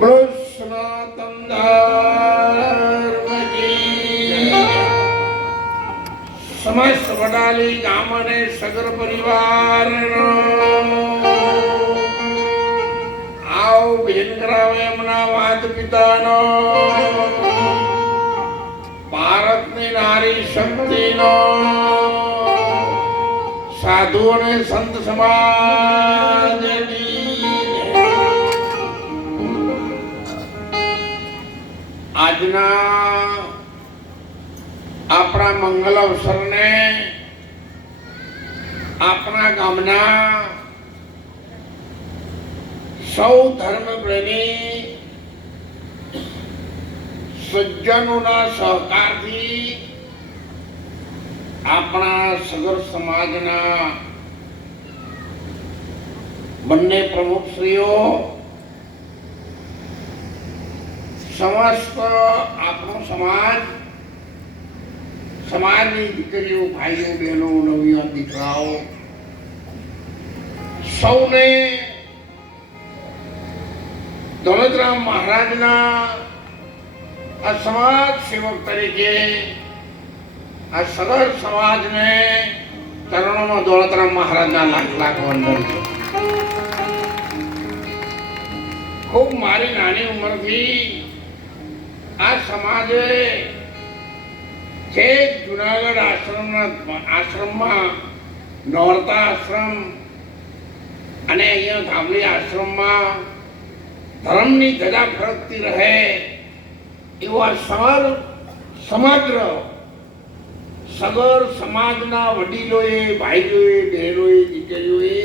બોલો સનાતન ધર્મ કી સમસ્ત વડાલી ગામ અને સગર પરિવાર આવ ભજન કરાવે એમના વાત પિતાનો ભારતની નારી શક્તિનો સાધુ અને સંત સમાજની આજના આપણા મંગલ અવસરને આપણા ગામના સૌ ધર્મ પ્રેમી સજ્જનોના સહકારથી આપણા સગર સમાજના બંને પ્રમુખશ્રીઓ સમસ્ત આપણો સમાજની દીકરીઓ ભાઈઓ બહેનો નવયુવાન દીકરાઓ સૌને દોલતરામ મહારાજના આ સમાજ સેવક તરીકે આ સગર સમાજને ચરણોમાં દોલતરામ મહારાજના લાખ લાખ વંદન છે. ખૂબ મારી નાની ઉંમરથી આ સમાજે છેક જુનાગઢ આશ્રમમાં નોરતા આશ્રમ અને અહીંયા ધામલી આશ્રમમાં ધર્મની ધજા ફરકતી રહે એવા સમગ્ર સગર સમાજના વડીલોએ, ભાઈઓએ, બહેનોએ, દીકરીઓએ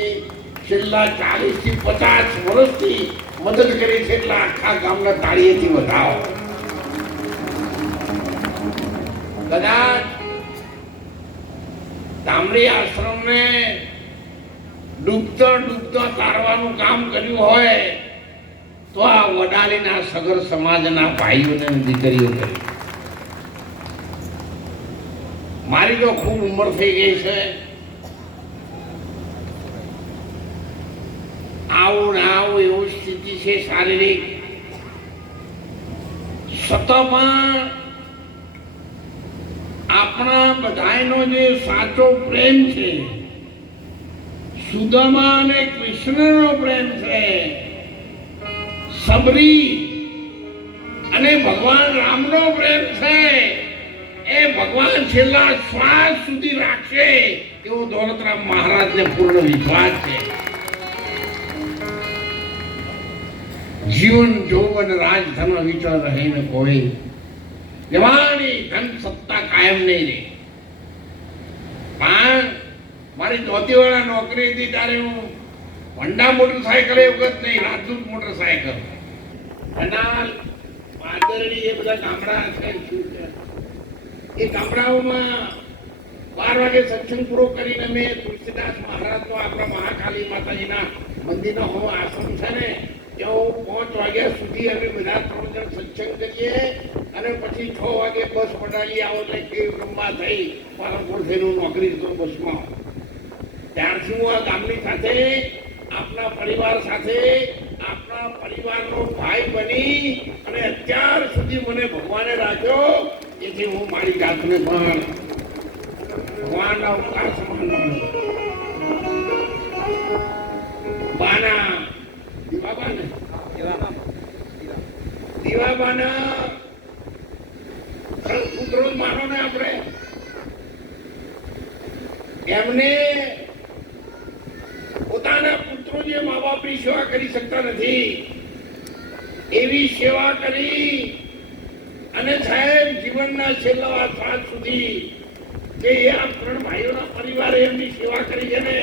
છેલ્લા 40 થી 50 વર્ષથી મદદ કરી છે. એટલે આખા ગામના તાળીએથી વધાવો. કદાચ ધામલી આશ્રમને ડૂબતા તારવાનું કામ કર્યું હોય તો આ વડાલીના સગર સમાજના ભાઈઓને દીકરીઓ કરી. મારી તો ખૂબ ઉંમર થઈ ગઈ છે. આવું ને આવું એવું સ્થિતિ છે શારીરિક. છતાંમાં આપણા બધાનો જે સાચો પ્રેમ છે, સુદામા અને કૃષ્ણનો પ્રેમ છે, સબરી અને ભગવાન રામનો પ્રેમ છે, એ ભગવાન છેલ્લા શ્વાસ સુધી રાખશે એવો દોલતરામ મહારાજને પૂર્ણ વિશ્વાસ છે. જીવન જોવન રાજધન વિચર રહે ને કોઈ જવાની ધન સત્તા કાયમ નહીં રહે. પણ મારી ધોતીવાળા નોકરી હતી ત્યારે હું હોન્ડા મોટરસાયકલ એ વખત નહીં, રાજદૂત મોટરસાયકલ, કનાલ, પાદરડી, એ બધા ગામડા છે. એ ગામડાઓમાં 12 વાગે સત્સંગ પૂરો કરીને મેં તુલસીદાસ મહારાજનો આપણા મહાકાલી માતાજીના મંદિરનો આશ્રમ છે ને ત્યાં 5 વાગ્યા સુધી અમે બધા 3 જણ સત્સંગ કરીએ અને પછી 6 વાગે બસ પડાવી આવો એટલે કેવ રંબા થઈ પાલનપુર થઈને નોકરી તો બસમાં. ત્યારથી હું આ ગામની સાથે, આપણા પરિવાર સાથે, આપણા પરિવારનો ભાઈ બની અને અત્યાર સુધી મને ભગવાને રાખ્યો. એથી હું મારી જાતને પણ ભગવાનના ઉપકાર સમાન માનું. બાના દીવાબાના પુત્રો માનો ને આપણે, એમને પોતાના પુત્રો જે મા બાપની સેવા કરી શકતા નથી એવી સેવા કરી અને સાહેબ જીવનના છેલ્લા શ્વાસ સુધી જે આ 3 ભાઈઓના પરિવારે એમની સેવા કરી છે ને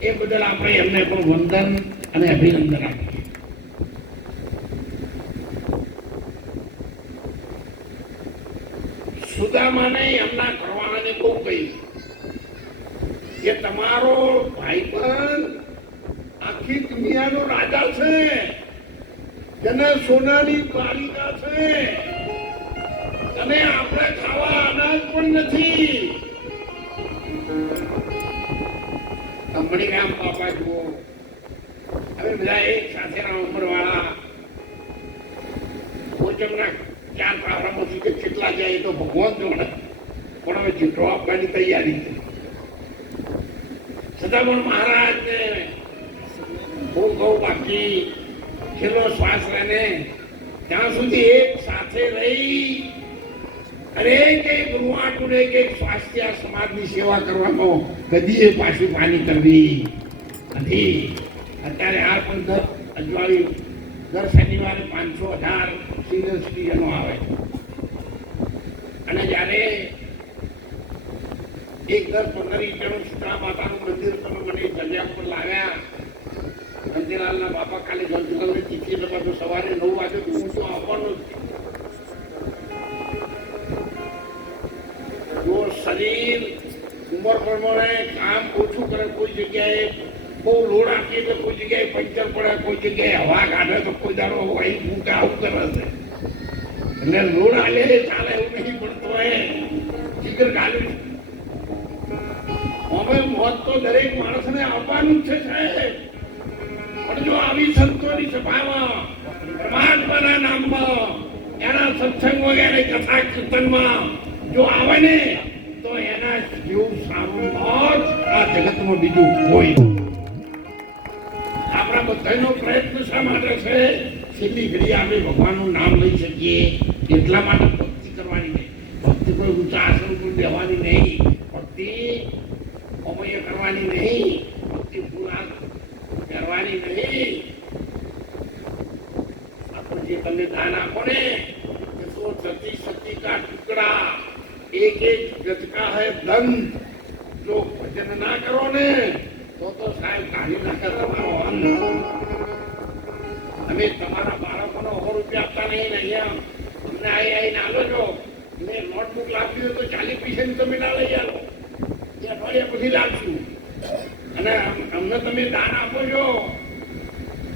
એ બદલ આપણે એમને પણ વંદન અને અભિનંદન આપીએ. સુદામાને એમના ઘરવાળાને બહુ કહી કે તમારો ભાઈ પણ આખી દુનિયાનો રાજા છે, જેને સોનાની પાલિકા છે અને આપણે ખાવા અનાજ પણ નથી. મણિરામ બાપા જુઓ, અમે બધા એક સાથેના ઉંમરવાળા તેમના 4 પાવરામાંથી કે કેટલા જાય એ તો ભગવાન જાણે, પણ હવે ચીઠો આપવાની તૈયારી છે. છતાં પણ મહારાજને હું કહું બાકી છેલ્લો શ્વાસ રહે ત્યાં સુધી એક સાથે રહી અને એક રૂવાટું એક સ્વાસ્થ્ય સમાજની સેવા કરવામાં કદી એ પાછી પાની કરવી નથી. અત્યારે આ પણ દર અજવાળ્યું દર શનિવારે 500,000 સિનિયર સિટીઝનો આવે અને જ્યારે એક દર 15 ઇંચનું શીતળા માતાનું મંદિર તમે મને જગ્યા પર લાવ્યા. ગંધીલાલના બાપા કાલે ગંધીલાલની તિથિ એટલે પાછું સવારે 9 વાગે હું તો આવવાનું જ. જો શરીર ઉંમર પ્રમાણે કામ ઓછું કરે, કોઈ જગ્યાએ બહુ લોડ આપીએ તો કોઈ જગ્યાએ પંચર પડે, કોઈ જગ્યાએ હવા કાઢે તો કોઈ દાડો હોય ભૂકા આવું કરે છે. એટલે લોડ આલે ચાલે એવું નહીં પડતો હોય જીગર ગાલું. હવે મોત તો દરેક માણસને આવવાનું જ છે સાહેબ, પણ જો આવી સંતોની સભામાં પરમાત્માના નામમાં એના સત્સંગમાં એની કથા કીર્તનમાં જો આવે ને તો એના જેવું સારું મોત આ જગતમાં બીજું કોઈ. આપણા બધાનો પ્રયત્ન શા માટે છે? છેલ્લી ઘડી આપણે ભગવાનનું નામ લઈ શકીએ એટલા માટે ભક્તિ કરવાની નહીં. ભક્તિ કોઈ ઊંચા આસન પર બેવાની નહીં, ભક્તિ અમય કરવાની નહીં, ભક્તિ પૂરા કરવાની નહીં. આપણે જે તમને દાન આપો ને તો સતી સતી કા ટુકડા એક એક ગજ કા હૈ દંત. જો ભજન ના કરો ને તો સાહેબ કાઢી નાખે તમારો અન્ન. તમે તમારા બાળકોનો 100 રૂપિયા આપતા નહીં ને અહીંયા અમને આવીને આલો છો. મેં નોટબુક લાવી હોય તો 40 પૈસાની તમે ના લઈ આવો, એ અઠવાડિયા પછી લાવશું. અને અમને તમે દાન આપો છો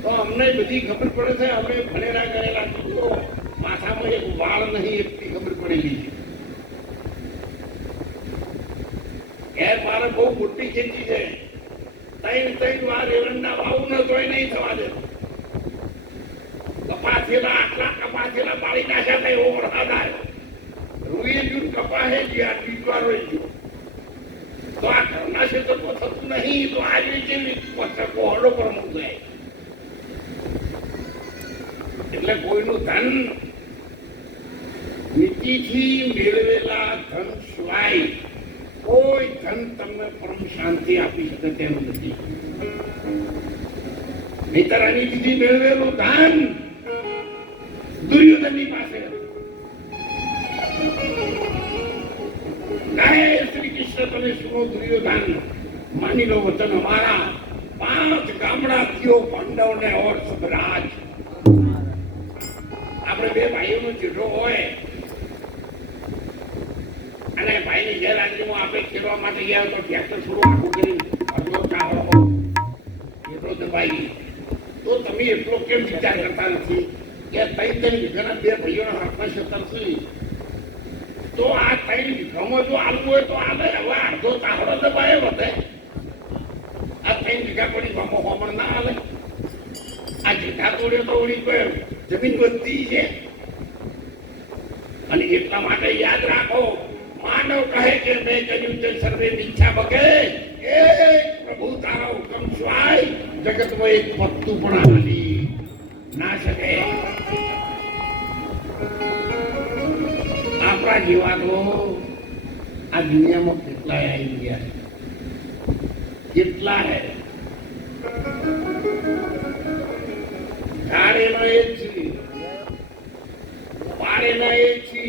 તો અમને બધી ખબર પડે છે. અમે ભણેલા ગયેલા છો, માથામાં એક વાળ નહીં એટલી ખબર પડેલી છે. એ મારે બહુ મોટી ખેતી છે. 3 વાર એરંડા વાવું ન તોય નહીં થવા દે. કપાસેલા આટલા કપાસેલા પાડી નાખ્યા હતા એવો વરસાદ આવ્યો. રૂએ જૂન કપાસે જ્યાં બીજવારો ગયો તો આ ઘરના ક્ષેત્ર થતું નહીં તો આજે જેવી પથકો હળો પર મૂકાય. એટલે કોઈનું ધન નીતિથી મેળવેલા ધન સિવાય કોઈ ધન તમને પરમ શાંતિ આપી શકે તેમ નથી. નહીતર અનિતિથી મેળવેલું ધન દુર્યોધનની પાસે શ્રી કૃષ્ણ તમે સુનો દુર્યોધન માની લો વચન અમારા 5 ગામડા થયો પાંડવ ને ઓર સબરાજ. આપણે 2 ભાઈઓનો ચીઠો હોય અને ભાઈની ગેરહાજરીમાં આપણે ખેડવા માટે ગયા તો ટ્રેક્ટર થોડું આખું કરી અડધો ચાવડો એટલો દબાઈ તો તમે એટલો કેમ વિચાર કરતા નથી કે 3 વીઘાના 2 ભાઈઓના હાથમાં ક્ષેત્ર છે તો આ 3 વીઘામાં જો આલવું હોય તો આલે. હવે અડધો ચાવડો દબાય વધે. આ 3 વીઘા પડી ગામો હોમણ ના આલે. આ જીઠા તોડ્યો તો ઉડી ગયો, જમીન વધતી છે. અને એટલા માટે યાદ રાખો, માનવ કહે કે મેં કર્યું તે સર્વે ઈચ્છા બગે, એ પ્રભુ તારા હુકમ સિવાય જગતમાં એક પત્તું પણ હાલી ના શકે. આપણા જેવા તો આ દુનિયામાં કેટલાય આવી ગયા છે, કેટલાય. ઝાડ એના એ જ છે, પાડ એના એ જ છે,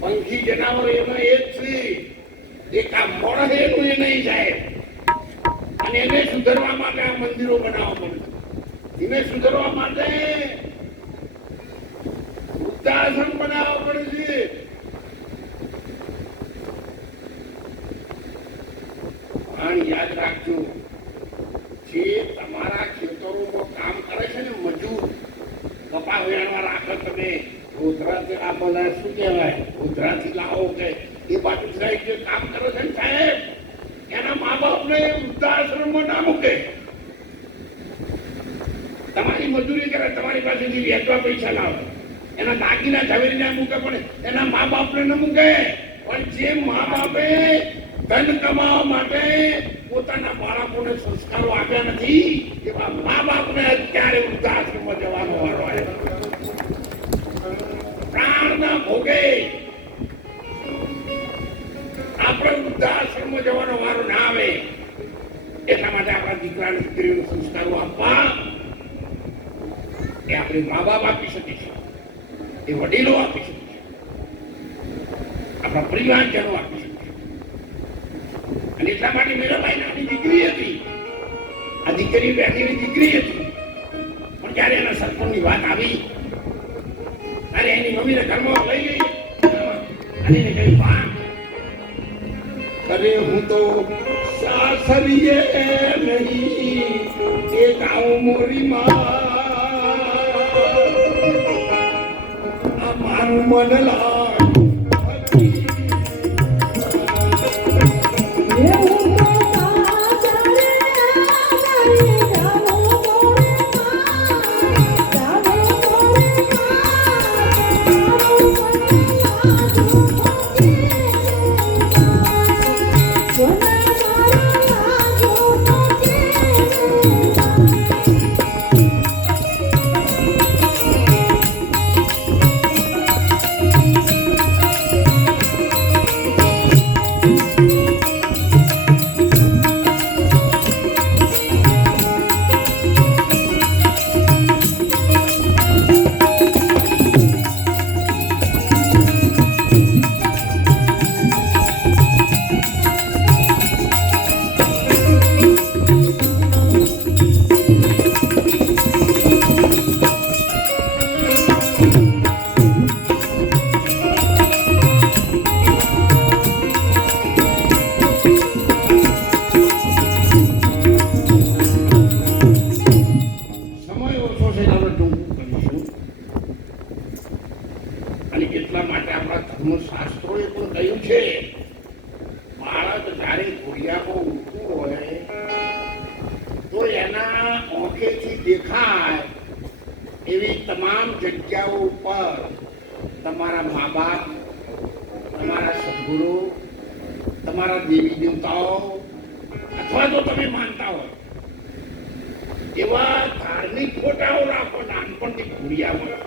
પંખી જનાવર એનો એ જ છે. એક આ મોણ એનું એ નહીં જાય. અને એને સુધારવા માટે આ મંદિરો બનાવવા પડે. એને સુધારવા માટે વૃદ્ધાશ્રમ બનાવવા પડે છે. પણ યાદ રાખજો, જે તમારા ખેતરોમાં કામ કરે છે ને મજૂર, કપા વેણવા રાખો તમે, ગોધરાથી આ બધા શું કહેવાય ગોધરાથી લાવો કે એ બાજુ જે કામ કરે છે ને સાહેબ, એના મા બાપને વૃદ્ધાશ્રમમાં ના મૂકે. તમારી મજૂરી કરે, તમારી પાસેથી વેચવા પૈસા લાવે, એના દાગીના ઝવેરીને મૂકે, પણ એના મા બાપને ન મૂકે. પણ જે મા બાપે ધન કમાવા માટે પોતાના બાળકોને સંસ્કારો આપ્યા નથી, એવા મા બાપને અત્યારે વૃદ્ધાશ્રમમાં જવાનો વારો આવ્યો. પ્રાણના ભોગે આપણે વૃદ્ધાશ્રમમાં જવાનો વારો ના આવે. એટલા માટે આપણા દીકરા દીકરીઓને સંસ્કારો આપવા એ આપણે મા બાપ આપી શકીશું, એ વડીલો આપી શકીશું, આપણા પરિવારજનો આપી શકીશું. અને એટલા માટે મીરાબાઈ નાની દીકરી હતી, આ દીકરી બેટીની દીકરી હતી, પણ જ્યારે એના સરપંચની વાત આવી ત્યારે એની મમ્મીને ઘરમાં લઈ ગઈ અને એને કહ્યું, બા, અરે હું તો સાસરીએ નહીં, એ ગાઉં મોરી માં મારું મન લાગ્યું. શાસ્ત્રોએ પણ કહ્યું છે, બાળક જ્યારે ઘોડિયામાં ઊભું હોય તો એના આંખેથી દેખાય એવી તમામ જગ્યાઓ ઉપર તમારા મા બાપ, તમારા સદગુરુ, તમારા દેવી દેવતાઓ અથવા તો તમે માનતા હોય એવા ધાર્મિક ફોટાઓ રાખો નાનપણથી ઘોડિયામાં.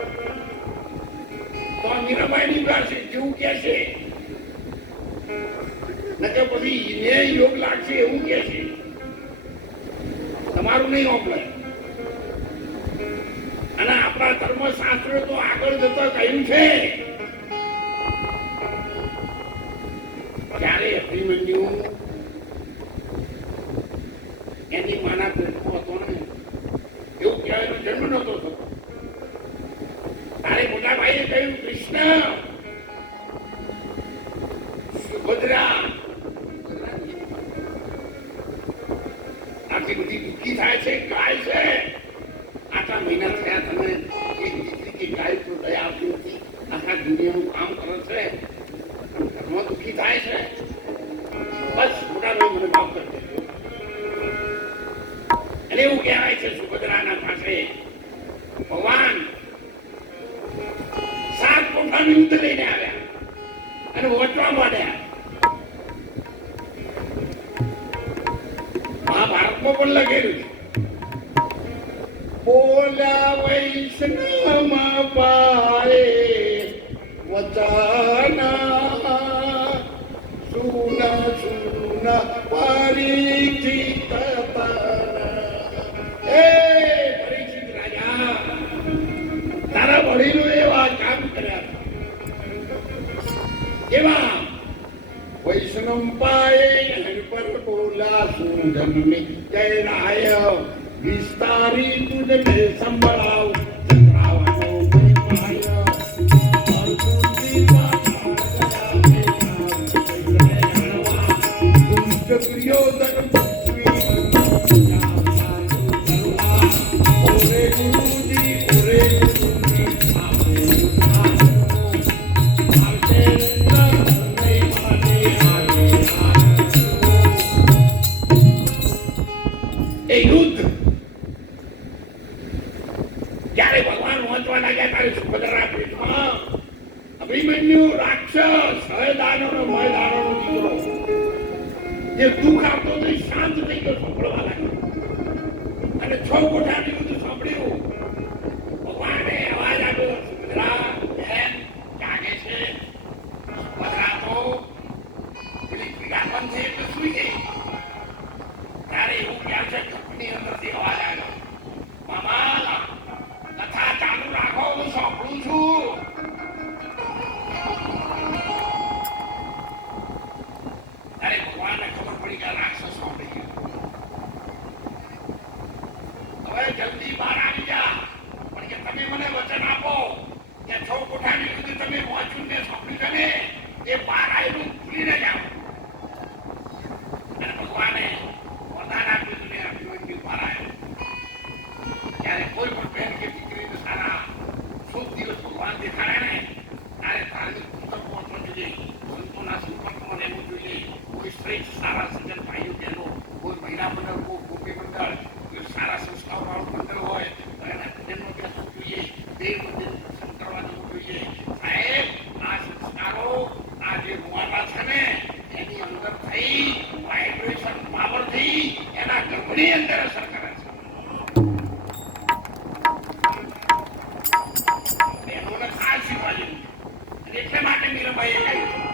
તો આ મીરાબાઈની પાસે જેવું કે છે નકર પછી એને યોગ લાગશે એવું કે છે, તમારું નહીં ઓપલે. અને આપણા ધર્મશાસ્ત્ર તો આગળ જતા કહ્યું છે, ત્યારે અભિમન્યુ એની માના પેટમાં હતો ને, એવું કહેવાય જન્મ નતો થતો. તારે મોટા ભાઈએ કહ્યું, કૃષ્ણ, સુભદ્રા આટલી બધી દુઃખી થાય છે, ગાય છે, આટલા મહિના થયા તમે એક દીકરી કે ગાય પર દયા આવતી નથી, આખા દુનિયાનું કામ કરે છે, ઘરમાં દુઃખી થાય છે, બસ મોટા ભાઈ મને માફ કરી દેજો. અને એવું કહેવાય છે સુભદ્રાના પાસે ભગવાન 7 કોઠાની યુદ્ધ લઈને આવ્યા અને વચવા માંડ્યા. મહાભારતમાં પણ લખેલું છે, બોલ્યા વૈષ્ણવ પાએ વચના સુન સુન પરીક્ષિત પરીક્ષિત રાજા, તારા વડીલો એવા કામ કર્યા કેવા? વૈષ્ણવ પાએ પર બોલા સુંદરને જય રાય વિસ્તારી તુજને સંભળાવ સંભળાવવાનો મહિમાય દુર્યોધન પહોંચવા લાગ્યા તારે સુભદ્રા પેટમાં અભિમન્યુ રાક્ષસ હયદાનોનો મયદાનોનો દીકરો જે દુઃખ આપતો તો એ શાંત થઈ ગયો સાંભળવા લાગ્યો અને 6 કોઠાની બધું સાંભળ્યું ભગવાને અવાજ આપ્યો સુભદ્રા બેન જાગે છે સુભદ્રા તો પેલી પીડા બંધ થઈ એટલે સુઈ ગઈ ત્યારે એવું ખ્યાલ છે ઘરની અંદરથી અવાજ આવ્યો મામા કથા ચાલુ રાખો હું સાંભળું છું ત્યારે ભગવાનને ખબર પડી કે રાક્ષસ સાંભળી ગયો હવે જલ્દી બહાર આવી જા પણ કે તમે મને વચન આપો કે 6 કોઠાની સુધી તમે વાંચ્યું ને સાંભળ્યું છે ને એ બહાર આવેલું ભૂલીને જાઓ અને ભગવાને વરદાન આપ્યું ને અભિમન્યુ બહાર આવ્યો ત્યારે કોઈ પણ બહેન કે દીકરીને સારા શુભ દિવસ ભગવાન દેખાડે ને ત્યારે ધાર્મિક પુસ્તક પહોંચવો જોઈએ સંતોના સંપર્કમાં રહેવું જોઈએ કોઈ શ્રેષ્ઠ સારા સજ્જન ભાઈઓ બહેનો કોઈ મહિલા મંડળ કોઈ ગોપી મંડળ કોઈ સારા સંસ્કારવાળું મંડળ હોય તો એના ભજનનો બેસવું જોઈએ દેવ મંદિરનું દર્શન કરવા જવું જોઈએ સાહેબ આ સંસ્કારો આ જે રૂવાડા છે ને એની અંદર થઈ વાઇબ્રેશન પાવરથી એના ગર્ભની અંદર અસર કરે છે બહેનોને ખાસ શીખવા જેવું અને એટલે માટે મીરાબાઈએ કહ્યું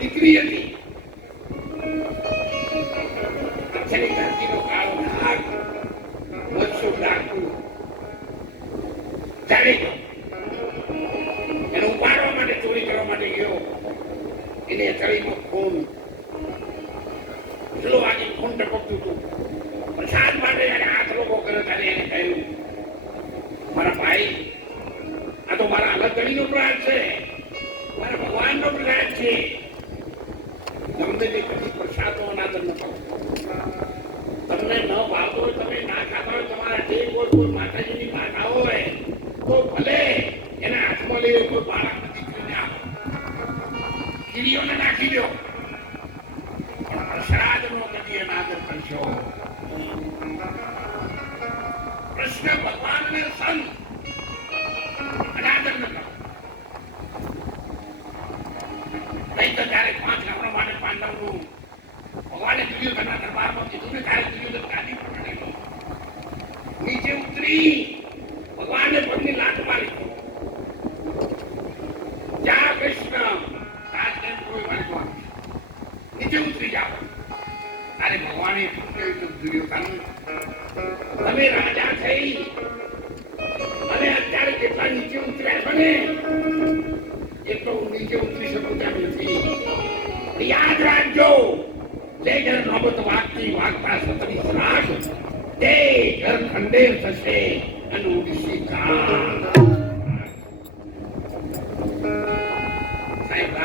દીકરી હતી એને ઉપાડવા માટે ચોરી કરવા માટે ગયો એને શરીરનો ખૂન એટલો વાગે ખૂન ટપકતું હતું પ્રસાદ માટે એને હાથ લોકો કર્યો ત્યારે એને કહ્યું મારા ભાઈ આ તો મારા અલગ ગણીનો પ્રયાસ છે મારા ભગવાનનો પ્રયાસ છે તમને જે કદી પ્રસાદનો અનાદર ન કરો તમને ન ભાવતો હોય તમે ના ખાતા હોય તમારા જે કોઈ માતાજીની માતા હોય તો ભલે એના હાથમાં લઈ કોઈ બાળકને દીકરીને આપો કીડીઓને નાખી દો પણ પ્રસાદનો કદી અનાદર કરશો કૃષ્ણ ભગવાનને સંત અનાદર ન કરો નહીં તો ત્યારે 5 ગામડા માટે પાંડવનું ભગવાને દુર્યોધનના દરબારમાં કીધું ને ત્યારે દુર્યોધન ગાદી પર ચડેલો નીચે ઉતરી ભગવાને પગની લાત મારી જા કૃષ્ણ રાજને કોઈ વાંચવા નીચે ઉતરી જાઓ ત્યારે ભગવાને કહ્યું દુર્યોધન તમે રાજા થઈ અને અત્યારે કેટલા નીચે ઉતર્યા છો ને એટલો હું નીચે ઉતરી શકું તેમ નથી યાદ રાખજો જે ઘર નોબત વાગતી વાગતા સતની શ્રાગ તે ઘર ખંડેર થશે અને ઉડીસી સાહેબ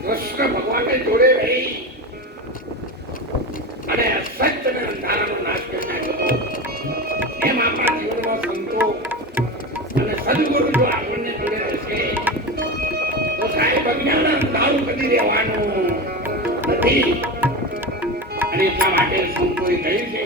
કૃષ્ણ ભગવાનને જોડે રહી નથી. અને એટલા માટે સંતોએ કહ્યું છે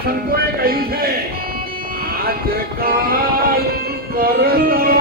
સંતોએ કહ્યું છે આજકાલ કરતા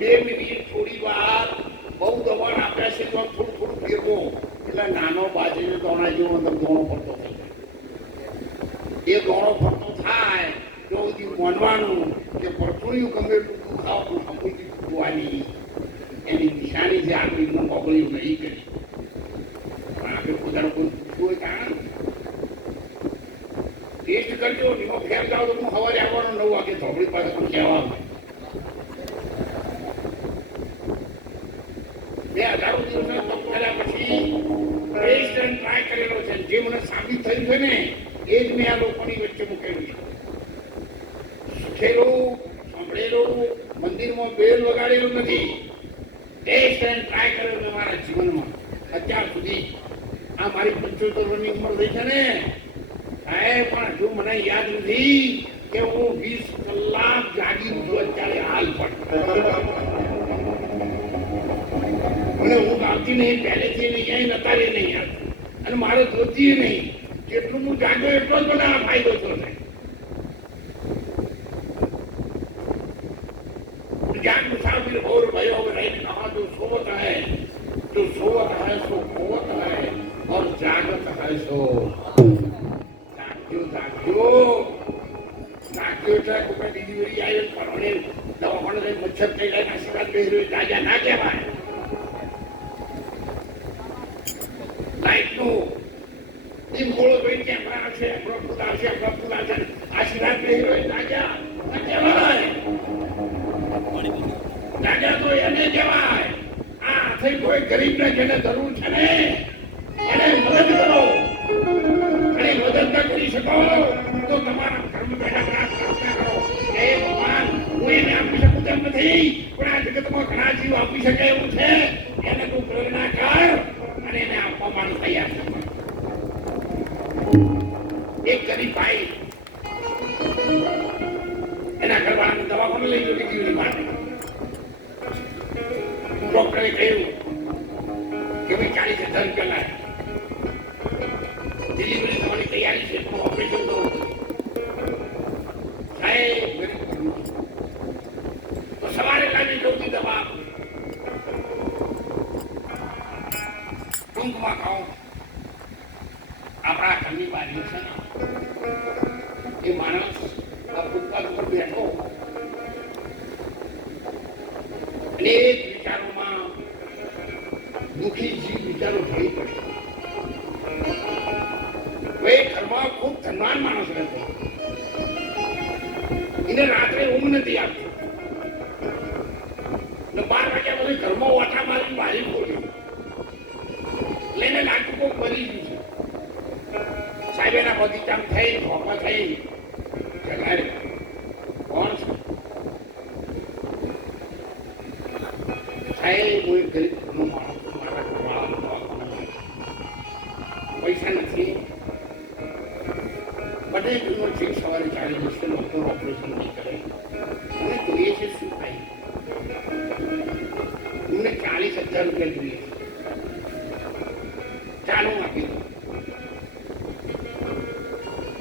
2 મિનિટ થોડી વાર બહુ દબાણ આપ્યા છે તો થોડું થોડું ફેરવો એટલે નાનો બાજરીનો દોણા જેવો અંદર દોણો પડતો થઈ જાય. એ દોણો પડતો થાય તો સુધી માનવાનું કે પરથુણિયું ગમે એટલું દુખાવાનું હમુજી ફૂટવાની એની નિશાની છે આંગળીમાં બગડ્યું નહીં કરી. પણ આપણે પોતાનો કોઈ પૂછવું હોય કારણ ટેસ્ટ કરજો એનો ફેર જાવ તો હું સવારે આવવાનો 9 વાગે ધોબળી પાસે પણ કહેવાનું 2000 દિવસનો તપ કર્યા પછી ટેસ્ટ એન્ડ ટ્રાય કરેલો છે. જે મને સાબિત થયું છે ને એ જ મેં આ લોકોની વચ્ચે મૂકેલું છે. શીખેલું સાંભળેલું મંદિરમાં બેલ વગાડેલું નથી. ટેસ્ટ એન્ડ ટ્રાય કરેલું મેં મારા જીવનમાં અત્યાર સુધી. આ મારી 75 વર્ષની ઉંમર થઈ છે ને પણ હજુ મને યાદ નથી કે હું 20 કલાક જાગી છું અત્યારે હાલ પણ. મને ઊંઘ આવતી નહીં પહેલેથી નહીં અહીં નતારે નહીં આવતી અને મારે જોતી નહીં. જેટલું હું જાગ્યો એટલો જ મને આ ફાયદો થયો છે. जान मुसाफिर और भयो रही कहा जो सोवत है सो खोवत है और जागत है सो जाग्यो એટલે કોઈ ડિલિવરી આવી પરણે દવાખાને મચ્છર થઈ જાય આશીર્વાદ બેહરી તાજા ના કહેવાય. લાઈટનું ઈ ગોળો ભાઈ કેમેરા છે આપણો છે આશીર્વાદ બેહરી તાજા ના કહેવાય. દાદા તો એને કહેવાય આ થઈ કોઈ ગરીબને જેને જરૂર છે ને એને મદદ કરો. અને મદદ ન કરી શકો તો તમારા ધર્મ બેઠા પ્રાર્થના કરો હે ભગવાન હું એને આપી શકું તેમ નથી પણ આ જગતમાં ઘણા જીવ આપી શકે એવું છે એને તું પ્રેરણા કર અને એને આપવા માટે તૈયાર છે. એક ગરીબ ભાઈ એના ઘરવાળાને દવાખાને લઈ ગયો ડિલિવરી માટે. ડોક્ટરે કહ્યું કે ભાઈ 40,000 રૂપિયા લાય ડિલિવરી થવાની તૈયારી છે હું ઓપરેશન કરું. સાહેબ તો સવારે લાવી દઉં દવા ટૂંકમાં ખાઉં. આપણા ઘરની બાજુ છે ને એ માણસ આ ફૂટપાથ ઉપર બેઠો અનેક વિચારોમાં દુઃખી જીવ વિચારો ભરી પડે. એ ઘરમાં ખૂબ ધનવાન માણસ રહેતો. એને રાત્રે ઊંઘ નથી આવતી. 12 વાગ્યા પછી ઘરમાં ઓટા મારી બારી ખોલી લઈને લાગતું કોઈ મરી ગયું છે. સાહેબ એના બગીચામાં થઈ ધોપા થઈ જગાડે કોણ છે? સાહેબ હું ગરીબ માણસ મારા ઘરવાળા પૈસા નથી બધે છે. સવારે 40 વર્ષે ડોક્ટર ઓપરેશન નહીં કરે મને જોઈએ છે શું થાય? મને 40,000 રૂપિયા જોઈએ છે. ચાલો આપી દો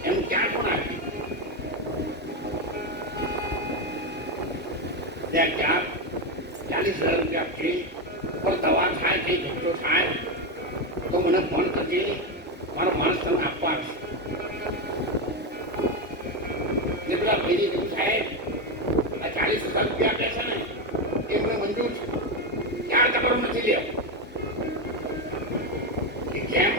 એમ ક્યાં પણ આપી ત્યાં ક્યાં 40,000 રૂપિયા આપશે પણ દવા થાય કઈ ધંધો થાય તો મને ફોન કરજે મારો માણસ તમે આપવા આવશે. એ પેલા ભાઈને કહ્યું સાહેબ આ 40,000 રૂપિયા આપે છે ને એ મને મંજૂર છે ક્યાં તમારું નથી લેવું. કેમ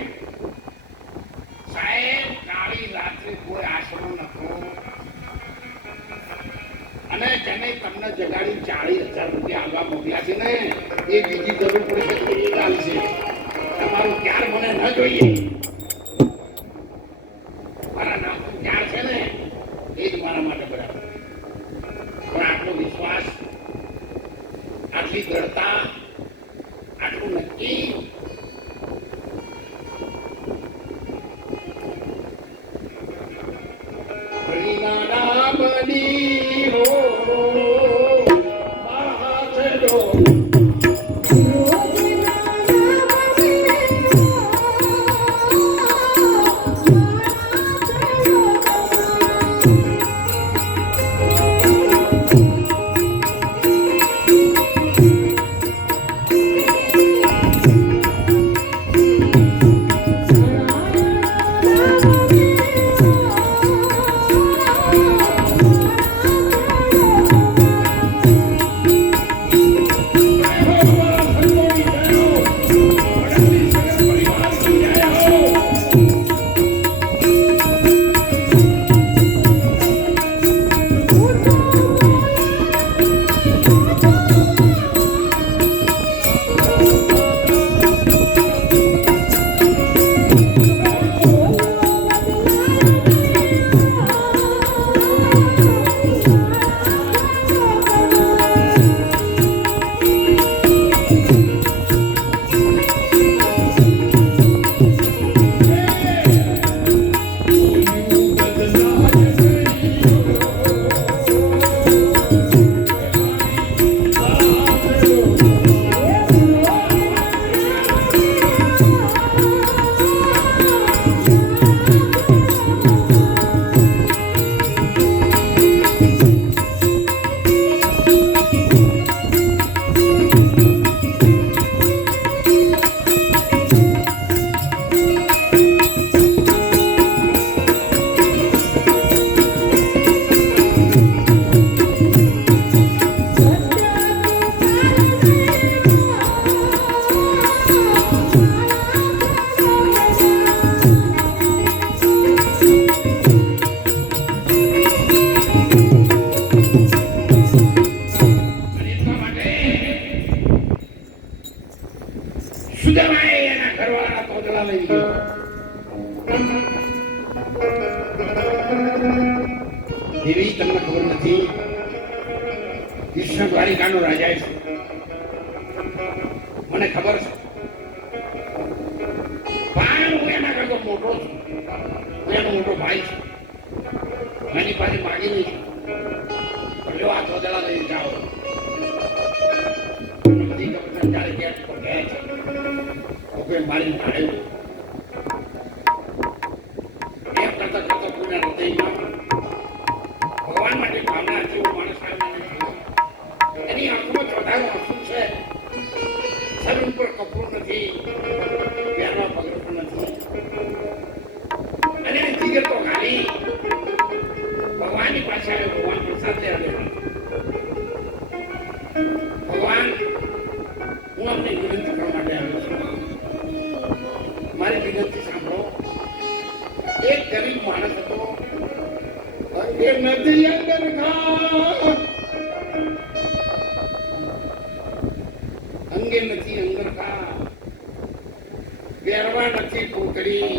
સાહેબ? કાળી રાત્રે કોઈ આશરો નતો અને જેને તમને જગાડી 40,000 રૂપિયા આવવા મોકલ્યા છે ને એ બીજી જરૂર પડી છે એ ગાલ છે. તમારું ક્યાર મને ન જોઈએ. મારા નામ ક્યાર છે ને એ જ મારા માટે બરાબર. પણ આટલો વિશ્વાસ, આટલી દ્રઢતા, આટલું નક્કી દેવી તમને ખબર નથી, કૃષ્ણ દ્વારિકાનો રાજા છે, મને ખબર છે, પણ હું એના કરતો મોટો છું, હું એનો મોટો ભાઈ છું, એની પાસે માગી નહીં છું, લો આ થોડા લઈ જાઓ. બધી ખબર જયારે ગેટ પર ગયા છે તો કોઈ મારી ઢાળ્યું એમ કરતા કરતા કોઈના હૃદયમાં ભગવાન માટે ભાવના જેવો માણસ આવ્યો, એની આંખમાં ચોધારું આંસુ છે, શરીર ઉપર કપડું નથી, પહેરવા પગરખું નથી, અને જીગર તો ખાલી ભગવાનની પાસે આવ્યો, ભગવાન પ્રસાદ લેવા. ભગવાન, હું અમને વિનંતી કરવા માટે આવ્યો છું, મારી વિનંતી સાંભળો. એક ગરીબ માણસ હતો, અંગે નથી અંદર ખા, અંગે નથી અંદર ખા, પહેરવા નથી પોતરી,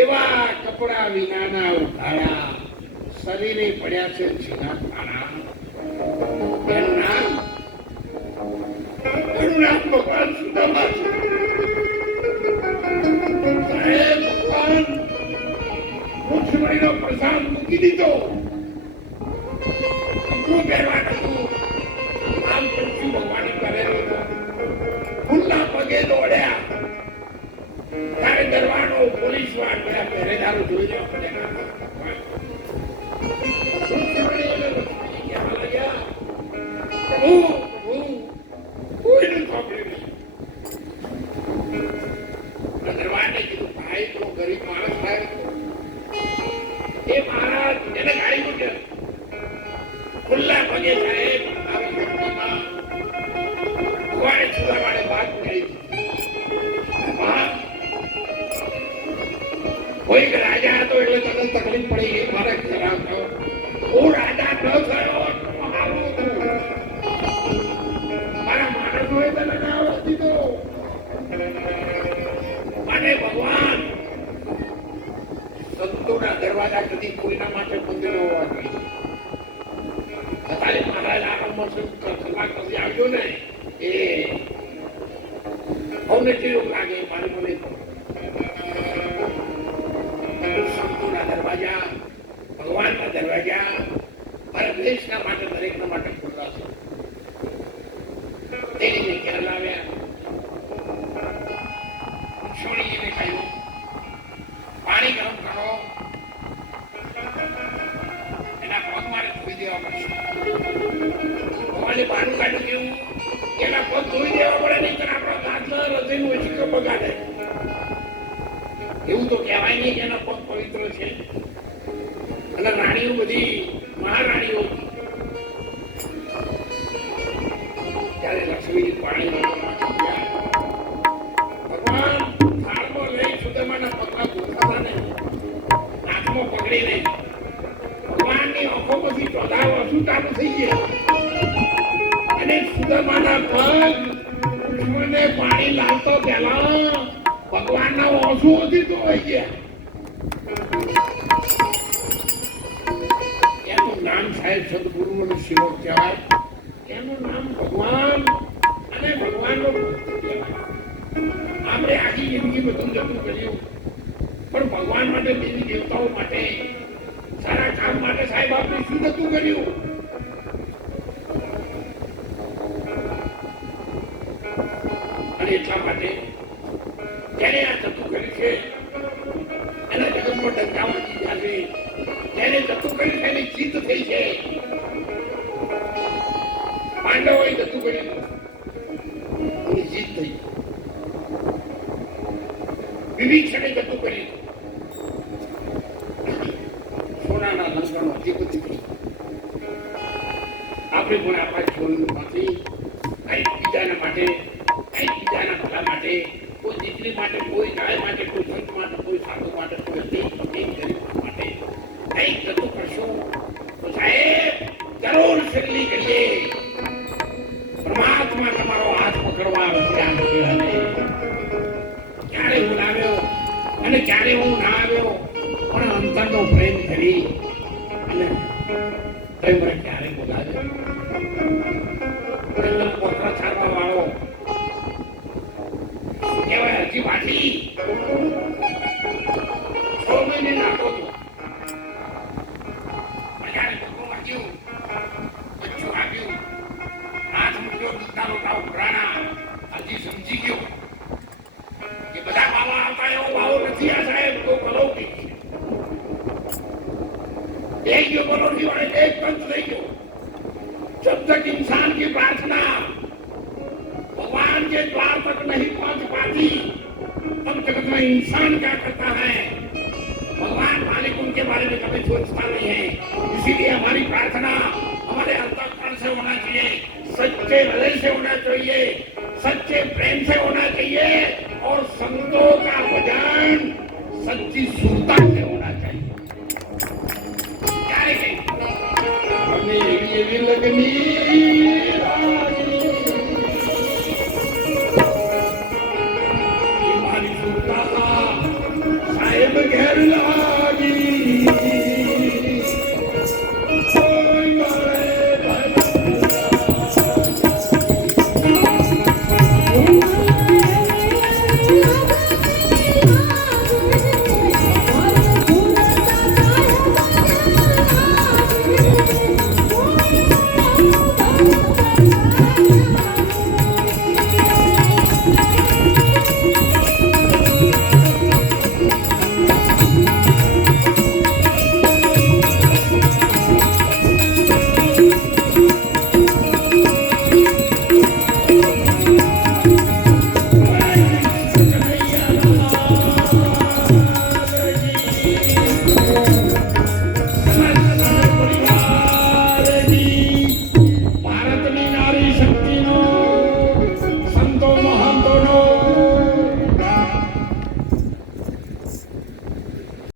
એવા કપડા વિનાના ઉઘાડા, શરીરે પડ્યા છે છીના પાણા. એનું નામ ભગવાન સુદામા છે. સાહેબ, ભગવાન રૂક્ષ્મણીનો પ્રસાદ મૂકી દીધો, કપડું પહેરવા નતું, આમ પંચી ભગવાને કરેલો હતો, ખુલ્લા પગે દોડ્યા. ત્યારે દરવાનો પોલીસ વાળ બધા પહેરેદારો જોઈ રહ્યા પડ્યા. કોઈને ખબર નહીં. દરવાને કીધું, ભાઈ તો ગરીબ માણસ થાય, એ મહારાજ એને ગાડી મૂકે ખુલ્લા પગે સાહેબ આવી ભક્તિમાં ભગવાને સુદામાને વાત કરી. કોઈ રાજા હતો એટલે તને તકલીફ પડી ગઈ, મારે ખરાબ થયો. હું રાજા ન થયો, મારા માણસોએ તને ના આવવા દીધો. અને ભગવાન, સંતોના દરવાજા કદી કોઈના માટે બંધ ન હોવા જોઈએ. અત્યારે મહારાજ આરામમાં કલાક પછી આવજો ને, એ અમને કેવું લાગે મારે મને સંતોના દરવાજા, ભગવાનના દરવાજા મારા દેશના માટે દરેકના માટે ખુલ્લા છે. તેની ખ્યાલ આવ્યા, છોડીને ખાયું, પાણી ગરમ કરો, એના પગ મારે ધોઈ દેવા પડશે. ભગવાને પાણી કાઢ્યું કેવું, એના પગ ધોઈ દેવા પડે, નહીં તો આપણા ગાંઠના હૃદયનું ઓછી બગાડે. એવું તો કહેવાય નહીં કે એના પગ પવિત્ર છે. અને રાણીઓ બધી મહારાણીઓ ત્યારે લક્ષ્મી પાણી ભગવાન થાળમાં લઈ સુદામાના પગલા ગોઠવતા ને હાથમાં પકડીને ભગવાનની આંખોમાંથી ચોધારો આંસુ ચાલુ થઈ ગયા. અને સુદામાના પગ લક્ષ્મણને પાણી લાવતો પહેલા ભગવાનના આંસુઓથી ધોવાઈ ગયા. એનું નામ સાહેબ સદગુરુ અને સેવક કહેવાય. એનું નામ ભગવાન અને ભગવાનનો ભક્ત કહેવાય. આપણે આખી જિંદગી બધું જતું કર્યું, પણ ભગવાન માટે, દેવી દેવતાઓ માટે, સારા કામ માટે સાહેબ આપણે શું જતું કર્યું? અને એટલા માટે જેને આ જતું કર્યું છે એના જગતમાં ડંકા વાગી ગયા છે. જેને જતું કર્યું છે એની જીત થઈ છે. પાંડવોએ જતું કર્યું, એની જીત થઈ. વિભીષણે જતું કર્યું, સોનાના લંકાનો અધિપતિ કર્યું. આપણે પણ આપણા જીવનમાંથી કંઈક બીજાના માટે, કંઈક બીજાના ભલા માટે, કોઈ દીકરી માટે, કોઈ ગાય માટે, કોઈ સંત માટે, કોઈ સાધુ માટે, કોઈ ગરીબ માટે કંઈક જતું કરશું તો સાહેબ જરૂર સગલી કરીએ. પરમાત્મા તમારો હાથ પકડવા આવશે. આમ ક્યારે હું આવ્યો અને ક્યારે હું ના આવ્યો, પણ અંતરનો પ્રેમ કરી ને કઈ મને ક્યારે બોલાવે એકદમ પોતરા છાપવા વાળો કહેવાય હજી પાછી 6 મહિને નાખો તો બજારે પકડો વાગ્યું બચ્ચું વાગ્યું હાથ મૂક્યો દૂધના લોટા ઉભરાણા હજી સમજી ગયો કે બધા બાવા આવતા એવો ભાવ નથી આ સાહેબ તો કલૌકિક છે एक जो बोलोगी वाले एक पंच नहीं हो जब तक इंसान की प्रार्थना भगवान के द्वार तक नहीं पहुंच पाती तब जगत में इंसान क्या करता है भगवान मालिक उनके बारे में कभी सोचता नहीं है इसीलिए हमारी प्रार्थना हमारे अंतःकरण से होना चाहिए सच्चे हृदय से होना चाहिए सच्चे प्रेम से होना चाहिए और संतों का भजन सच्ची सुरता से होना चाहिए एवी लग्नी